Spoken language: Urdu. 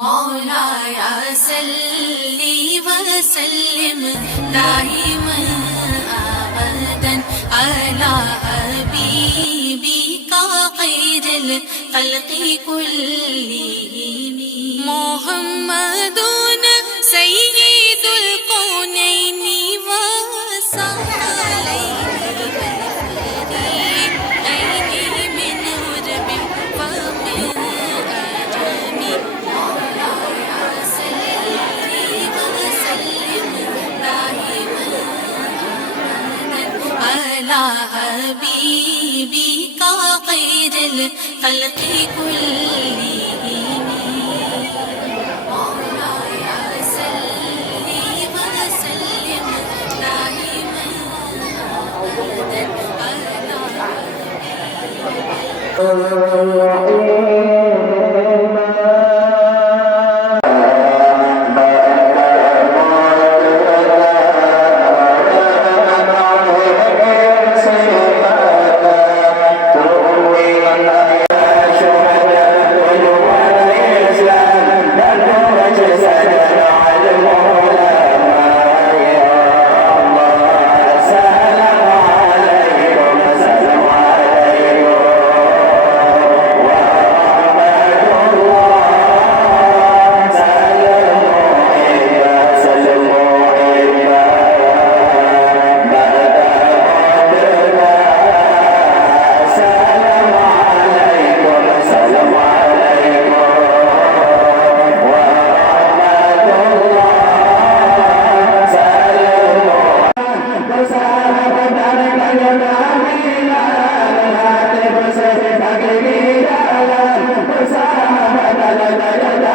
مولاي صلِّ وسلم دائما أبدا على حبيبك خير الخلق كلهم محمد سيد الكونين والثقلين والفريقين من عرب ومن عجم مولاي صل وسلم دائما أبدا على حبيبك خير الخلق كلهم مولاي صل وسلم دائما أبدا Bye.